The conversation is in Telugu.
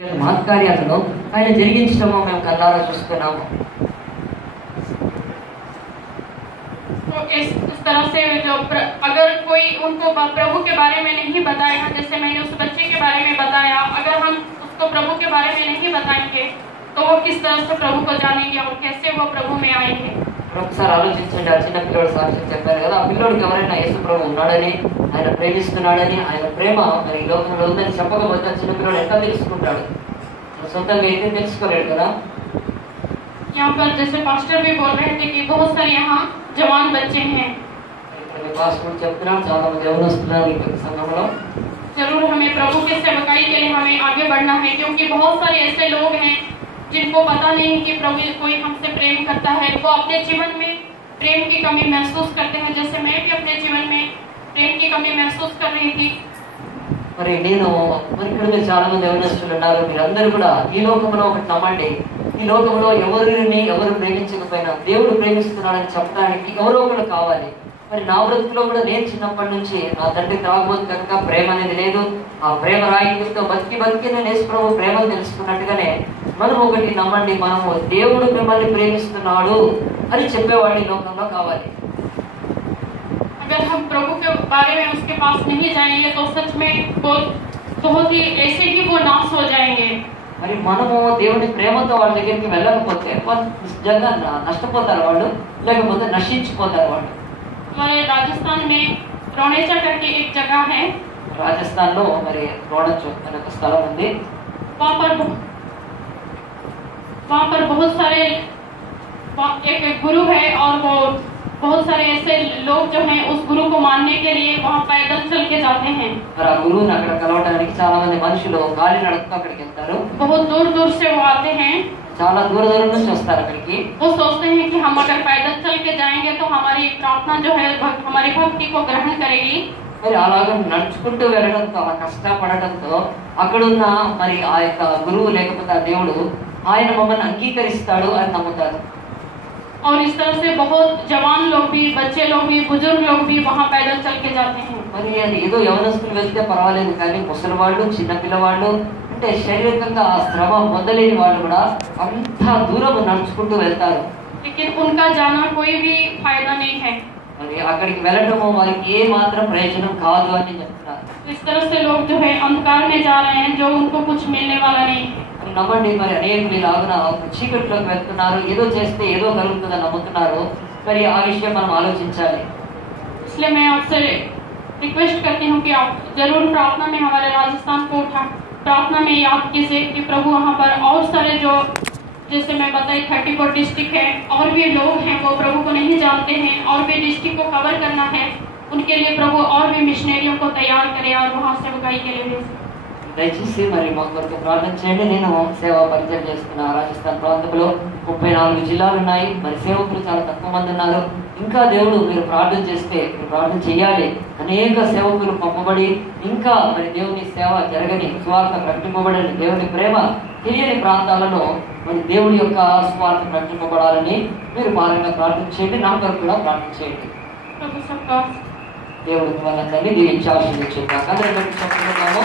మహత్కార్యాలను ఆయన జరిగించడము మేము కళ్ళారా చూస్తున్నాము. तो इस तरह से जो अगर कोई उनको प्रभु के बारे में नहीं बताएगा, जैसे मैंने उस बच्चे के बारे में बताया, अगर हम उसको प्रभु के बारे में नहीं बताएंगे तो वो किस तरह से प्रभु को जानेंगे और कैसे वो प्रभु में आएंगे. ఒకసారి ఆలోచించండి, ఆ చిన్న పిల్లడు సాక్ష్యం చెప్పారు కదా, ఆ పిల్లడికి ఎవరైనా యేసు ప్రభు ఉన్నాడని, ఆయన ప్రేమిస్తున్నాడని, ఆయన ప్రేమ మరి ఈ లోకంలో ఉందని చెప్పకపోతే చిన్న పిల్లడు ఎట్లా తెలుసుకుంటాడు? సొంతంగా అయితే తెలుసుకోలేడు కదా. यहाँ पर जैसे पास्टर भी बोल रहे थे कि बहुत सारे यहाँ जवान बच्चे हैं. పాస్టర్ చెప్తున్నాడు, చాలా మంది ఎవరు వస్తున్నారు ఈ సంఘంలో. जरूर हमें प्रभु के सेवकाई के लिए हमें आगे बढ़ना है, क्योंकि बहुत सारे ऐसे लोग हैं जिनको पता नहीं कि प्रभु कोई हमसे प्रेम करता है. वो अपने जीवन में प्रेम की कमी महसूस करते हैं, जैसे मैं भी अपने जीवन में प्रेम की कमी महसूस कर रही थी. మరి నేను మరి ఇప్పుడు మీరు చాలా మంది యవనస్తులు ఉన్నారు, మీరందరూ కూడా ఈ లోకంలో ఒకటి నమ్మండి, ఈ లోకంలో ఎవరు ప్రేమించకపోయినా దేవుడు ప్రేమిస్తున్నాడని చెప్పడానికి ఎవరో ఒకరు కావాలి. మరి నా బ్రతుకులో కూడా నేను చిన్నప్పటి నుంచి నా తండ్రి త్రాగబోతు కనుక ప్రేమ అనేది లేదు. ఆ ప్రేమ రాయితో బతికి నేను యేసు ప్రభు ప్రేమను తెలుసుకున్నట్టుగానే మనం ఒకటి నమ్మండి, మనము దేవుడు మిమ్మల్ని ప్రేమిస్తున్నాడు అని చెప్పేవాడి లోకంలో కావాలి. अगर हम प्रभु के बारे में उसके पास नहीं जाएंगे तो सच में बहुत ही ऐसे ही वो नाश हो जाएंगे. మరి మనము దేవుని ప్రేమతో వాళ్ళ దగ్గరికి వెళ్ళకపోతే నిజంగా నష్టపోతారు వాళ్ళు, లేకపోతే నశించిపోతారు వాళ్ళు. हमारे राजस्थान में रोनेचा करके एक जगह है, రాజస్థాన్ లో మరి రోణచో అనే ఒక స్థలం ఉంది. वहाँ पर बहुत सारे एक गुरु है और वो बहुत सारे ऐसे लोग जो हैं उस गुरु को मानने के लिए वहाँ पैदल चल के जाते हैं. మరి ఆ గురువుని అక్కడ కలవడానికి చాలా మంది మనుషులు గాలి నడుస్తూ అక్కడికి వెళ్తారు. बहुत दूर दूर से वो आते हैं, చాలా దూరం నుంచి వస్తారు అక్కడికి. वो सोचते हैं कि हम अगर पैदल चल के जाएंगे तो हमारी प्रार्थना जो है हमारी भक्ति को ग्रहण करेगी. మరి అలాగే నడుచుకుంటూ వెళ్ళడంతో అలా కష్టపడటంతో అక్కడున్న మరి ఆ యొక్క గురువు లేకపోతే ఆ దేవుడు ఆయన మమ్మల్ని అంగీకరిస్తాడు అని నమ్ముతారు. और इस तरह से बहुत जवान लोग भी, बच्चे लोग भी, बुजुर्ग लोग भी वहाँ पैदल चल के जाते हैं. మరి అది ఏదో యవనస్తులు వెళ్తే పర్వాలేదు, కానీ ముసలి వాళ్ళు, చిన్న పిల్లవాళ్ళు, అంటే శారీరకంగా ఆ శ్రమ పొందలేని వాళ్ళు కూడా అంత దూరం నడుచుకుంటూ వెళ్తారు. लेकिन उनका जाना कोई भी फायदा नहीं है. మరి అక్కడికి వెళ్ళడము వారికి ఏ మాత్రం ప్రయోజనం కాదు అని చెప్తున్నారు. इस तरह से लोग जो है अंधकार में जा रहे हैं, जो उनको कुछ मिलने वाला नहीं है. నమ్మండి, మరి అనేకులు ఇలాగున చీకట్లోకి వెళ్తున్నారు, ఏదో చేస్తే ఏదో కలుగుతుందని నమ్ముతున్నారు. మరి ఆ విషయం మనం ఆలోచించాలి. इसलिए मैं आपसे रिक्वेस्ट करती हूँ कि आप जरूर प्रार्थना में हमारे राजस्थान को प्रार्थना में याद कीजिए कि प्रभु वहाँ पर और सारे जो जैसे मैं बताई 34 डिस्ट्रिक्ट है और भी लोग हैं वो प्रभु को नहीं जानते हैं, और भी डिस्ट्रिक्ट को कवर करना है, उनके लिए प्रभु और भी मिशनरियों को तैयार करे और वहाँ सेवकाई के लिए भेजे. దయచేసి మరి మా కొరకు ప్రార్థన చేయండి. నేను సేవా పరిచయం చేస్తున్న రాజస్థాన్ ప్రాంతంలో 34 జిల్లాలు ఉన్నాయి. మరి సేవకులు చాలా తక్కువ మంది ఉన్నారు. ఇంకా దేవుడు మీరు ప్రార్థన చేస్తే మీరు ప్రార్థన చేయాలి. అనేక సేవకులు పంపబడి ఇంకా మరి దేవుని సేవ జరగని, స్వార్థ ప్రకటింపబడని, దేవుని ప్రేమ తెలియని ప్రాంతాలలో మరి దేవుని యొక్క స్వార్థ ప్రకటింపబడాలని మీరు భారంగా ప్రార్థన చేయండి. నా కొరకు కూడా ప్రార్థన చేయండి. प्रभु सबका దేవుడికి వాళ్ళందరినీ దీవించి ఆశీర్వదించుగాక. అందరూ చెప్పినాము.